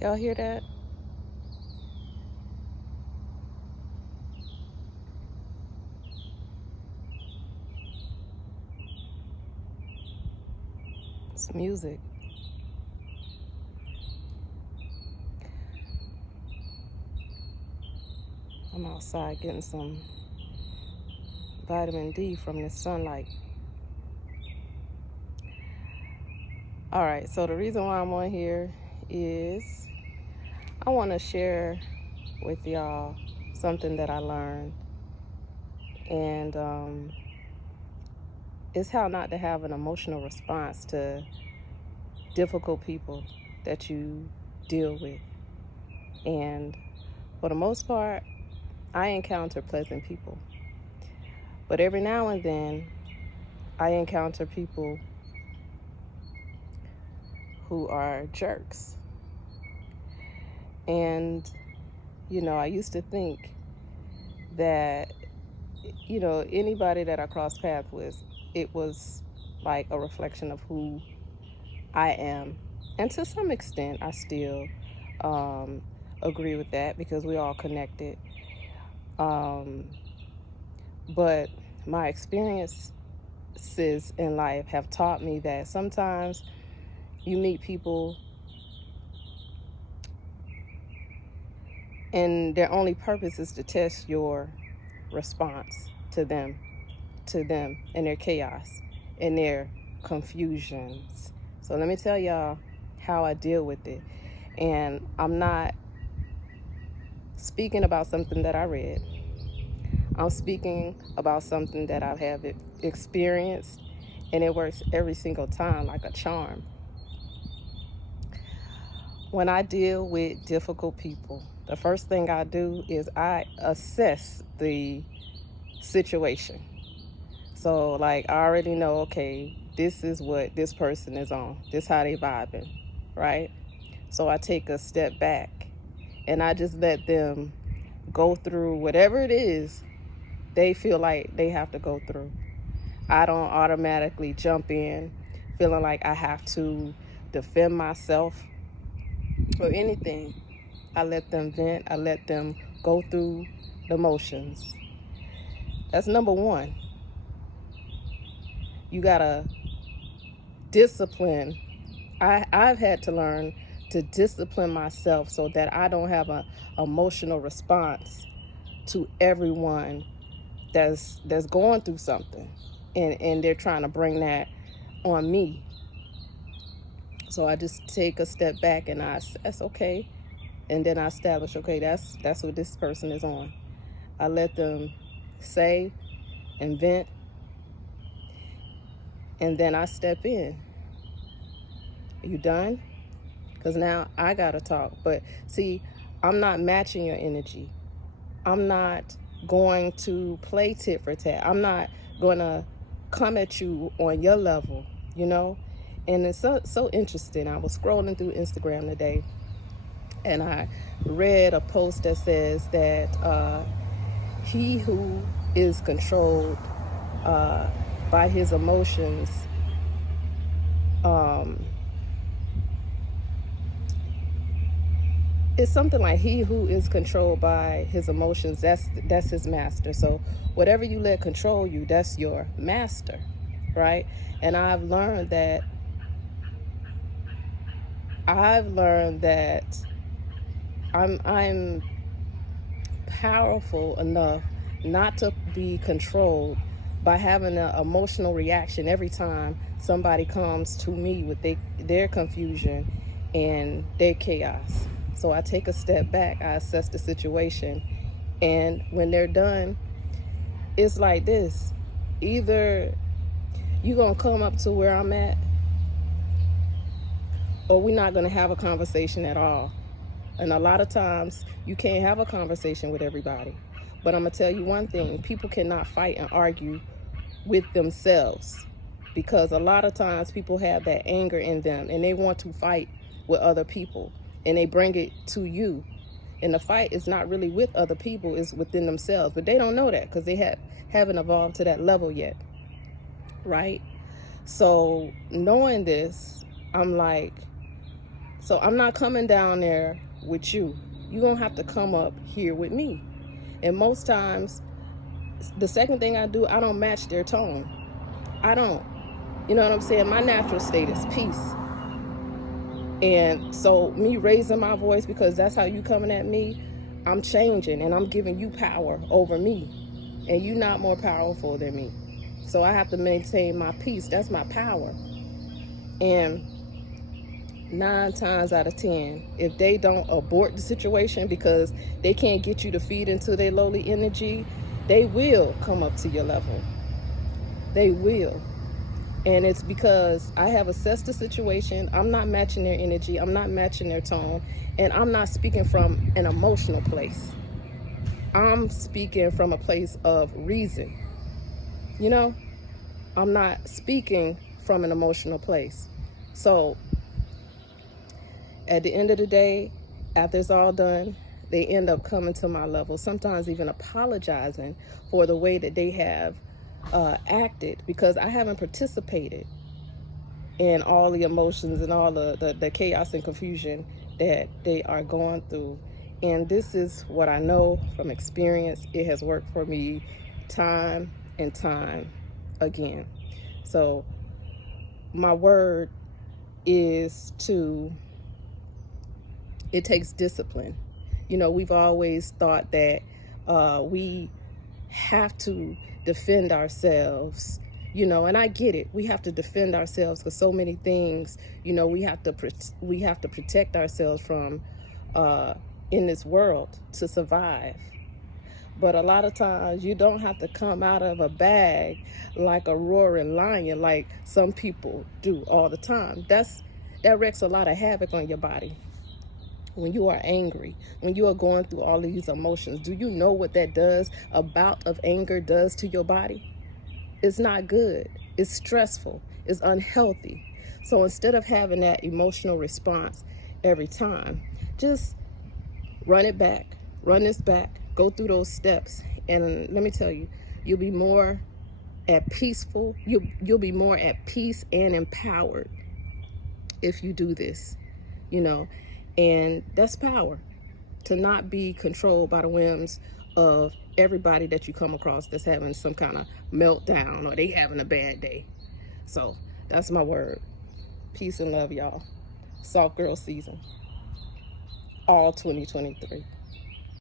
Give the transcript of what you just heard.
Y'all hear that? It's music. I'm outside getting some vitamin D from the sunlight. All right, so the reason why I'm on here is I want to share with y'all something that I learned, and it's how not to have an emotional response to difficult people that you deal with. And for the most part, I encounter pleasant people. But every now and then, I encounter people who are jerks. And, I used to think that, anybody that I crossed paths with, it was like a reflection of who I am. And to some extent, I still um, agree with that because we all connected. Um, but my experiences in life have taught me that sometimes you meet people and their only purpose is to test your response to them and their chaos and their confusions. So let me tell y'all how I deal with it. And I'm not speaking about something that I read. I'm speaking about something that I have experienced, and it works every single time like a charm. When I deal with difficult people, the first thing I do is I assess the situation. So, like, I already know, okay, this is what this person is on. This how they vibing, right? So I take a step back and I just let them go through whatever it is they feel like they have to go through. I don't automatically jump in feeling like I have to defend myself or anything. I let them vent. I let them go through the motions. That's number one. You gotta discipline. I've had to learn to discipline myself so that I don't have a emotional response to everyone that's going through something, and they're trying to bring that on me. So I just take a step back and I assess, okay, and then I establish, okay, that's what this person is on. I let them say and vent, and then I step in. Are you done? Because now I gotta talk. But see, I'm not matching your energy. I'm not going to play tit for tat. I'm not going to come at you on your level, you know? And it's so interesting. I was scrolling through Instagram today and I read a post that says that he who is controlled uh, by his emotions um, it's something like he who is controlled by his emotions, that's his master. So whatever you let control you, that's your master, right? And I've learned that I'm powerful enough not to be controlled by having an emotional reaction every time somebody comes to me with their confusion and their chaos. So I take a step back, I assess the situation, and when they're done, it's like this. Either you're going to come up to where I'm at, or we're not going to have a conversation at all. And a lot of times, you can't have a conversation with everybody. But I'm going to tell you one thing, people cannot fight and argue with themselves, because a lot of times people have that anger in them and they want to fight with other people and they bring it to you. And the fight is not really with other people, it's within themselves. But they don't know that because they haven't evolved to that level yet, right? So knowing this, I'm like, So I'm not coming down there with you. You're going to have to come up here with me. And most times, the second thing I do, I don't match their tone. I don't. You know what I'm saying? My natural state is peace. And so me raising my voice because that's how you coming at me, I'm changing and I'm giving you power over me. And you're not more powerful than me. So I have to maintain my peace. That's my power. And 9 times out of 10, if they don't abort the situation because they can't get you to feed into their lowly energy, they will come up to your level. They will. And it's because I have assessed the situation. I'm not matching their energy. I'm not matching their tone. And I'm not speaking from an emotional place. I'm speaking from a place of reason. You know, I'm not speaking from an emotional place. So at the end of the day, after it's all done, they end up coming to my level, sometimes even apologizing for the way that they have acted, because I haven't participated in all the emotions and all the chaos and confusion that they are going through. And this is what I know from experience. It has worked for me time and time again. So my word is it takes discipline. You know, we've always thought that we have to defend ourselves, you know, and I get it. We have to defend ourselves for so many things. You know, we have to protect ourselves from in this world to survive. But a lot of times you don't have to come out of a bag like a roaring lion like some people do all the time. That wreaks a lot of havoc on your body. When you are angry, when you are going through all these emotions, do you know what that does? A bout of anger does to your body? It's not good. It's stressful. It's unhealthy. So instead of having that emotional response every time, just run it back, run this back, go through those steps. And let me tell you, you'll be more at peaceful. You'll be more at peace and empowered if you do this, you know. And that's power, to not be controlled by the whims of everybody that you come across that's having some kind of meltdown or they having a bad day. So that's my word. Peace and love, y'all. Soft girl season, all 2023.